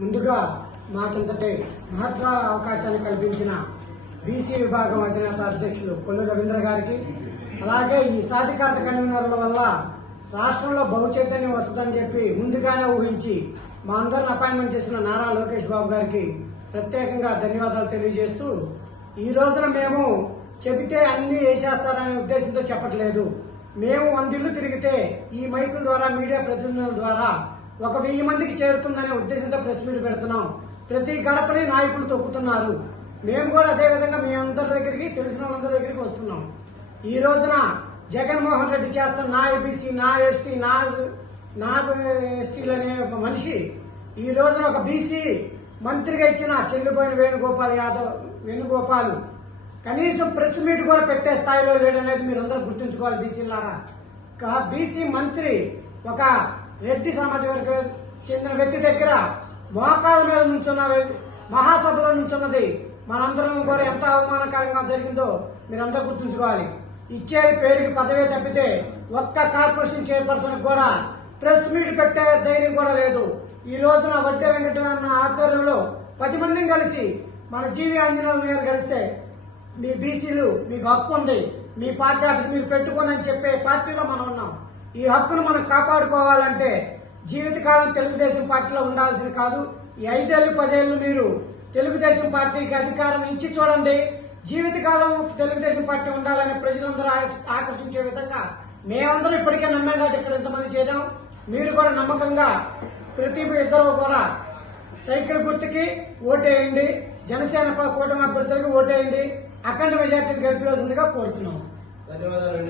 ముందుగా మాకింతటి మహత్వ అవకాశాన్ని కల్పించిన బీసీ విభాగం అధినేత అధ్యక్షులు కొల్లు రవీంద్ర గారికి, అలాగే ఈ సాధికారత కన్వీనర్ల వల్ల రాష్ట్రంలో బహుచైతన్యం వస్తుందని చెప్పి ముందుగానే ఊహించి మా అందరిని అపాయింట్మెంట్ చేసిన నారా లోకేష్ బాబు గారికి ప్రత్యేకంగా ధన్యవాదాలు తెలియజేస్తూ, ఈ రోజున మేము చెబితే అన్ని వేసేస్తారనే ఉద్దేశంతో చెప్పట్లేదు. మేము 100 ఇళ్లు తిరిగితే ఈ మైకుల ద్వారా, మీడియా ప్రతినిధుల ద్వారా 1000 మందికి చేరుతుందనే ఉద్దేశంతో ప్రెస్ మీట్ పెడుతున్నాం. ప్రతి గడపని నాయకులు తొక్కుతున్నారు. మేము కూడా అదే విధంగా మీ అందరి దగ్గరికి, తెలిసిన వాళ్ళందరి దగ్గరికి వస్తున్నాం. ఈ రోజున జగన్మోహన్ రెడ్డి చేస్తున్న నా ఏబీసీ, నా ఎస్టీ, నా ఎస్టీలు అనే ఒక మనిషి ఈ రోజున ఒక బీసీ మంత్రిగా ఇచ్చిన చెల్లిపోయిన వేణుగోపాల్ కనీసం ప్రెస్ మీట్ కూడా పెట్టే స్థాయిలో లేడనేది మీరందరూ గుర్తుంచుకోవాలి. బీసీలారా, బీసీ మంత్రి ఒక రెడ్డి సమాజ వర్గం చెందిన వ్యక్తి దగ్గర మోకాల మీద నుంచున్న మహాసభలో నుంచున్నది మనందరం కూడా ఎంత అవమానకరంగా జరిగిందో మీరందరూ గుర్తుంచుకోవాలి. ఇచ్చేది పేరుకి పదవే తప్పితే ఒక్క కార్పొరేషన్ చైర్పర్సన్ కూడా ప్రెస్ మీట్ పెట్టే ధైర్యం కూడా లేదు. ఈ రోజున వడ్డే వెంకటరమణ ఆధ్వర్యంలో 10 మందిని కలిసి మన జీవి ఆంజనేయులు గారు కలిస్తే, మీ బీసీలు మీకు హక్కు ఉంది, మీ పార్టీ ఆఫీస్ మీరు పెట్టుకోని అని చెప్పే పార్టీలో మనం ఉన్నాం. ఈ హక్కును మనం కాపాడుకోవాలంటే జీవితకాలం తెలుగుదేశం పార్టీలో ఉండాల్సింది కాదు. ఈ 5 ఏళ్ళు 10 ఏళ్ళు మీరు తెలుగుదేశం పార్టీకి అధికారం ఇచ్చి చూడండి. జీవితకాలం తెలుగుదేశం పార్టీ ఉండాలని ప్రజలందరూ ఆకర్షించే విధంగా మేమందరం ఇప్పటికే నమ్మకంగా ఇక్కడ ఎంతమంది చేరాం. మీరు కూడా నమ్మకంగా ప్రతి ఇద్దరు కూడా సైకిల్ గుర్తుకి ఓటేయండి. జనసేన కూటమి అభ్యర్థులకు ఓటేయండి. అఖండ మెజార్టీని గెలిపించాల్సిందిగా కోరుతున్నాం. ధన్యవాదాలు.